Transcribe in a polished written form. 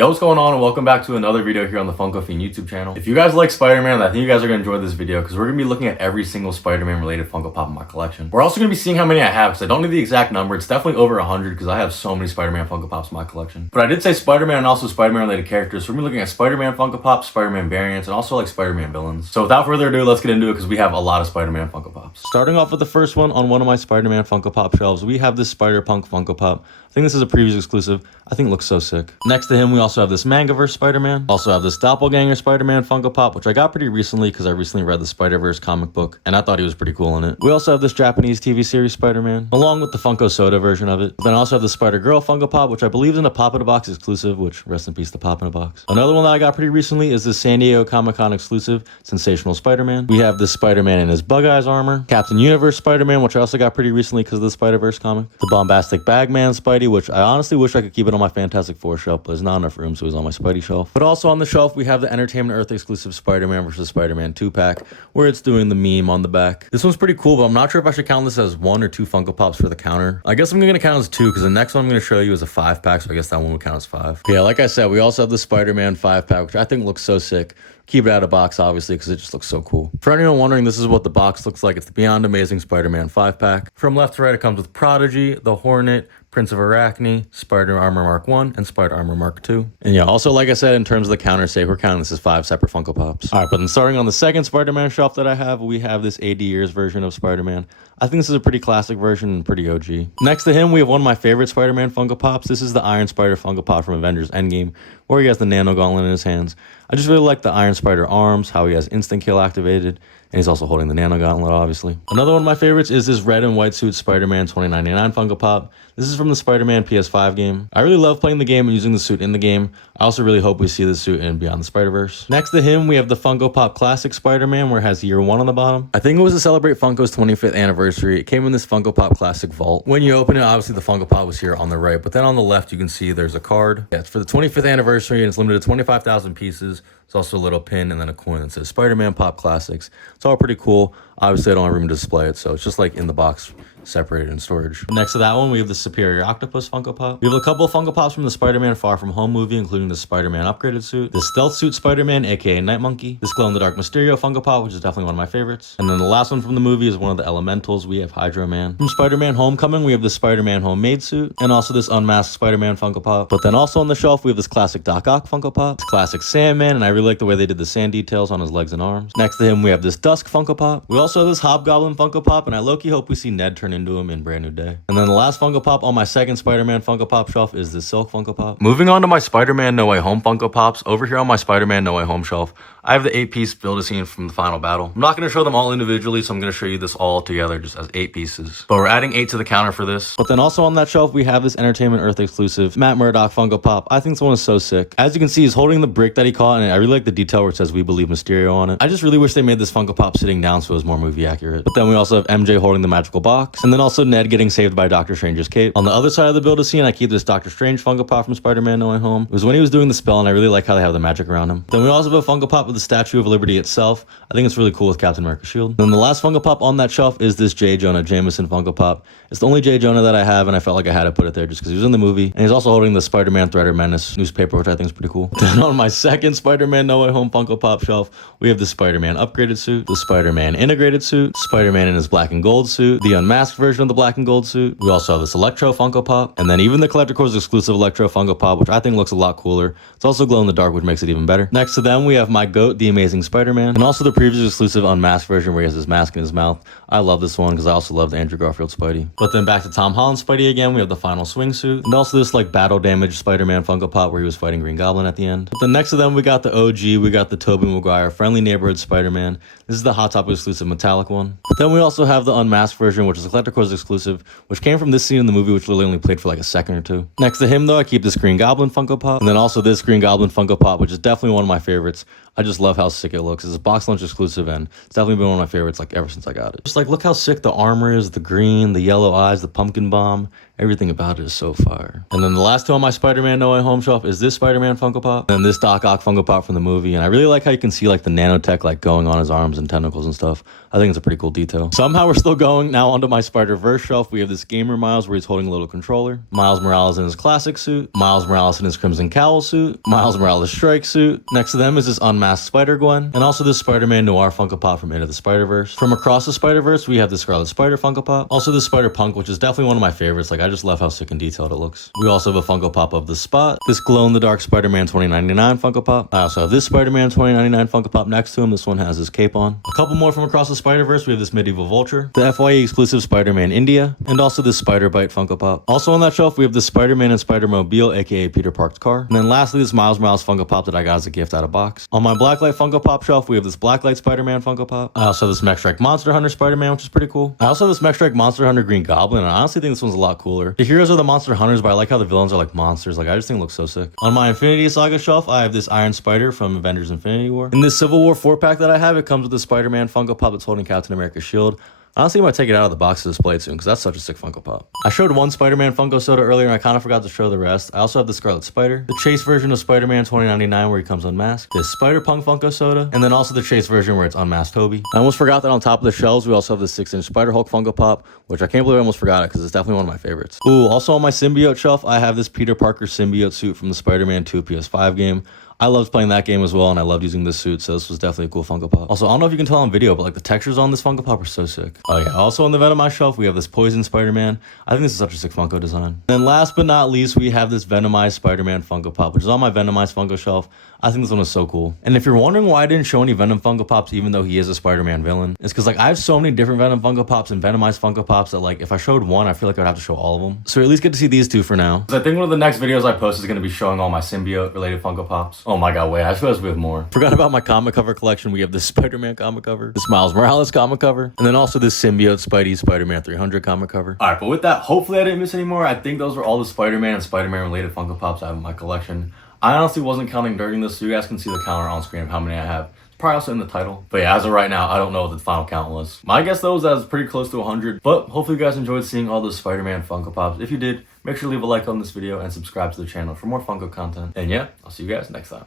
Yo, what's going on, and welcome back to another video here on the Funko Fiend YouTube channel. If you guys like Spider-Man, I think you guys are going to enjoy this video because we're going to be looking at every single Spider-Man related Funko Pop in my collection. We're also going to be seeing how many I have because I don't know the exact number. It's definitely over 100 because I have so many Spider-Man Funko Pops in my collection. But I did say Spider-Man and also Spider-Man related characters, so we're going to be looking at Spider-Man Funko Pops, Spider-Man variants, and also like Spider-Man villains. So without further ado, let's get into it because we have a lot of Spider-Man Funko Pops. Starting off with the first one on one of my Spider-Man Funko Pop shelves, we have this Spider-Punk Funko Pop. I think this is a previous exclusive. I think it looks so sick. Next to him, we also have this Mangaverse Spider-Man. Also have this Doppelganger Spider-Man Funko Pop, which I got pretty recently because I recently read the Spider-Verse comic book, and I thought he was pretty cool in it. We also have this Japanese TV series Spider-Man, along with the Funko Soda version of it. Then I also have the Spider-Girl Funko Pop, which I believe is in a Pop-in-a-Box exclusive, which rest in peace, the Pop-in-a-Box. Another one that I got pretty recently is this San Diego Comic-Con exclusive, Sensational Spider-Man. We have this Spider-Man in his Bug Eyes armor. Captain Universe Spider-Man, which I also got pretty recently because of the Spider-Verse comic. The Bombastic Bagman Spidey, which I honestly wish I could keep it on my Fantastic Four shelf, but there's not enough room, so it was on my Spidey shelf. But also on the shelf, we have the Entertainment Earth exclusive Spider-Man vs. Spider-Man 2-pack, where it's doing the meme on the back. This one's pretty cool, but I'm not sure if I should count this as 1 or 2 Funko Pops for the counter. I guess I'm going to count as 2, because the next one I'm going to show you is a 5-pack, so I guess that one would count as 5. Yeah, like I said, we also have the Spider-Man 5-pack, which I think looks so sick. Keep it out of box, obviously, because it just looks so cool. For anyone wondering, this is what the box looks like. It's the Beyond Amazing Spider-Man 5-pack. From left to right, it comes with Prodigy, the Hornet, Prince of Arachne, Spider Armor Mark 1, and Spider Armor Mark 2. And yeah, also, like I said, in terms of the counter safe, we're counting this as 5 separate Funko Pops. All right, but then starting on the second Spider-Man shelf that I have, we have this 80 years version of Spider-Man. I think this is a pretty classic version and pretty OG. Next to him, we have one of my favorite Spider-Man Funko Pops. This is the Iron Spider Funko Pop from Avengers Endgame, where he has the Nano Gauntlet in his hands. I just really like the Iron Spider arms, how he has Instant Kill activated, and he's also holding the Nano Gauntlet, obviously. Another one of my favorites is this red and white suit Spider-Man 2099 Funko Pop. This is from the Spider-Man PS5 game. I really love playing the game and using the suit in the game. I also really hope we see this suit in Beyond the Spider-Verse. Next to him, we have the Funko Pop Classic Spider-Man, where it has year 1 on the bottom. I think it was to celebrate Funko's 25th anniversary. It came in this Funko Pop Classic vault. When you open it, obviously the Funko Pop was here on the right, but then on the left, you can see there's a card. Yeah, it's for the 25th anniversary, and it's limited to 25,000 pieces. It's also a little pin and then a coin that says Spider-Man Pop Classics. It's all pretty cool. Obviously, I don't have room to display it, so it's just like in the box, separated in storage. Next to that one, we have the Superior Octopus Funko Pop. We have a couple of Funko Pops from the Spider-Man Far From Home movie, including the Spider-Man upgraded suit, the Stealth Suit Spider-Man, aka Night Monkey, this Glow-in-the-Dark Mysterio Funko Pop, which is definitely one of my favorites. And then the last one from the movie is one of the Elementals. We have Hydro Man. From Spider-Man Homecoming, we have the Spider-Man Homemade suit, and also this Unmasked Spider-Man Funko Pop. But then also on the shelf, we have this classic Doc Ock Funko Pop, this classic Sandman, and I really like the way they did the sand details on his legs and arms. Next to him, we have this Dusk Funko Pop. We also have this Hobgoblin Funko Pop, and I low-key hope we see Ned turn into him in Brand New Day. And then the last Funko Pop on my second Spider-Man Funko Pop shelf is this Silk Funko Pop. Moving on to my Spider-Man No Way Home Funko Pops, over here on my Spider-Man No Way Home shelf, I have the 8-piece Build-A-Scene from the final battle. I'm not going to show them all individually, so I'm going to show you this all together just as 8 pieces. But we're adding 8 to the counter for this. But then also on that shelf, we have this Entertainment Earth exclusive Matt Murdock Funko Pop. I think this one is so sick. As you can see, he's holding the brick that he caught, and I really like the detail where it says "We Believe Mysterio" on it. I just really wish they made this Funko Pop sitting down so it was more movie accurate. But then we also have MJ holding the magical box, and then also Ned getting saved by Doctor Strange's cape. On the other side of the Build-A-Scene, I keep this Doctor Strange Funko Pop from Spider-Man No Way Home. It was when he was doing the spell, and I really like how they have the magic around him. Then we also have a Funko Pop with the Statue of Liberty itself. I think it's really cool with Captain America's shield. Then the last Funko Pop on that shelf is this J. Jonah Jameson Funko Pop. It's the only J. Jonah that I have, and I felt like I had to put it there just because he was in the movie. And he's also holding the Spider-Man Threader Menace newspaper, which I think is pretty cool. Then on my second Spider-Man No Way Home Funko Pop shelf, we have the Spider-Man upgraded suit, the Spider-Man integrated suit, Spider-Man in his black and gold suit, the unmasked version of the black and gold suit. We also have this Electro Funko Pop, and then even the Collector's exclusive Electro Funko Pop, which I think looks a lot cooler. It's also glow in the dark, which makes it even better. Next to them, we have my GOAT, the Amazing Spider-Man, and also the previous exclusive unmasked version where he has his mask in his mouth. I love this one because I also loved Andrew Garfield Spidey. But then back to Tom Holland Spidey again, we have the final swing suit, and also this like battle damaged Spider-Man Funko Pop where he was fighting Green Goblin at the end. But then next to them, we got the OG, we got the Tobey Maguire Friendly Neighborhood Spider-Man. This is the Hot Topic exclusive metallic one. But then we also have the unmasked version, which is a Collector's exclusive, which came from this scene in the movie, which literally only played for like a second or two. Next to him though, I keep this Green Goblin Funko Pop, and then also this Green Goblin Funko Pop, which is definitely one of my favorites. I just love how sick it looks. It's a box lunch exclusive, and it's definitely been one of my favorites like ever since I got it. Just like look how sick the armor is, the green, the yellow eyes, the pumpkin bomb, Everything about it is so fire. And then the last two on my Spider-Man No Way Home shelf is this Spider-Man Funko Pop and this Doc Ock Funko Pop from the movie. And I really like how you can see like the nanotech like going on his arms and tentacles and stuff. I think it's a pretty cool detail. Somehow we're still going. Now onto my Spider-Verse shelf. We have this Gamer Miles where he's holding a little controller. Miles Morales in his classic suit. Miles Morales in his Crimson Cowl suit. Miles Morales strike suit. Next to them is this unmasked Spider-Gwen. And also this Spider-Man Noir Funko Pop from Into the Spider-Verse. From across the Spider-Verse, we have the Scarlet Spider Funko Pop. Also this Spider-Punk, which is definitely one of my favorites. Like I just love how sick and detailed it looks. We also have a Funko Pop of the Spot. This glow-in-the-dark Spider-Man 2099 Funko Pop. I also have this Spider-Man 2099 Funko Pop next to him. This one has his cape on. A couple more from across the Spider-Verse. We have this Medieval Vulture, the FYE exclusive Spider-Man India, and also this Spider-Bite Funko Pop. Also on that shelf, we have the Spider-Man and Spider-Mobile, aka Peter Park's car. And then lastly, this Miles Morales Funko Pop that I got as a gift out of box. On my Blacklight Funko Pop shelf, we have this Blacklight Spider-Man Funko Pop. I also have this Mech Strike Monster Hunter Spider-Man, which is pretty cool. I also have this Mech Strike Monster Hunter Green Goblin, and I honestly think this one's a lot cooler. The heroes are the Monster Hunters, but I like how the villains are like monsters. Like I just think it looks so sick. On my Infinity Saga shelf, I have this Iron Spider from Avengers Infinity War. In this Civil War 4-pack that I have, it comes with the Spider-Man Funko Pop that's holding Captain America's shield. Honestly, I might take it out of the box to display it soon because that's such a sick Funko Pop. I showed one Spider-Man Funko Soda earlier and I kind of forgot to show the rest. I also have the Scarlet Spider, the Chase version of Spider-Man 2099 where he comes unmasked, this Spider-Punk Funko Soda, and then also the Chase version where it's unmasked Toby. I almost forgot that on top of the shelves, we also have the 6-inch Spider-Hulk Funko Pop, which I can't believe I almost forgot it because it's definitely one of my favorites. Ooh, also on my Symbiote shelf, I have this Peter Parker Symbiote suit from the Spider-Man 2 PS5 game. I loved playing that game as well, and I loved using this suit, so this was definitely a cool Funko Pop. Also, I don't know if you can tell on video, but like the textures on this Funko Pop are so sick. Oh yeah, also on the Venomized shelf, we have this Poison Spider-Man. I think this is such a sick Funko design. And then last but not least, we have this Venomized Spider-Man Funko Pop, which is on my Venomized Funko shelf. I think this one is so cool. And if you're wondering why I didn't show any Venom Funko Pops, even though he is a Spider-Man villain, it's because like I have so many different Venom Funko Pops and Venomized Funko Pops that like if I showed one, I feel like I'd have to show all of them. So at least get to see these two for now. So I think one of the next videos I post is going to be showing all my Symbiote related Funko Pops. Oh my god, wait, I suppose we have more. Forgot about my comic cover collection. We have this Spider-Man comic cover, this Miles Morales comic cover, and then also this Symbiote Spidey Spider-Man 300 comic cover. All right, but with that, hopefully I didn't miss any more. I think those were all the Spider-Man and Spider-Man related Funko Pops I have in my collection. I honestly wasn't counting during this, so you guys can see the counter on screen of how many I have. It's probably also in the title. But yeah, as of right now, I don't know what the final count was. My guess though is that it's pretty close to 100. But hopefully you guys enjoyed seeing all those Spider-Man Funko Pops. If you did, make sure to leave a like on this video and subscribe to the channel for more Funko content. And yeah, I'll see you guys next time.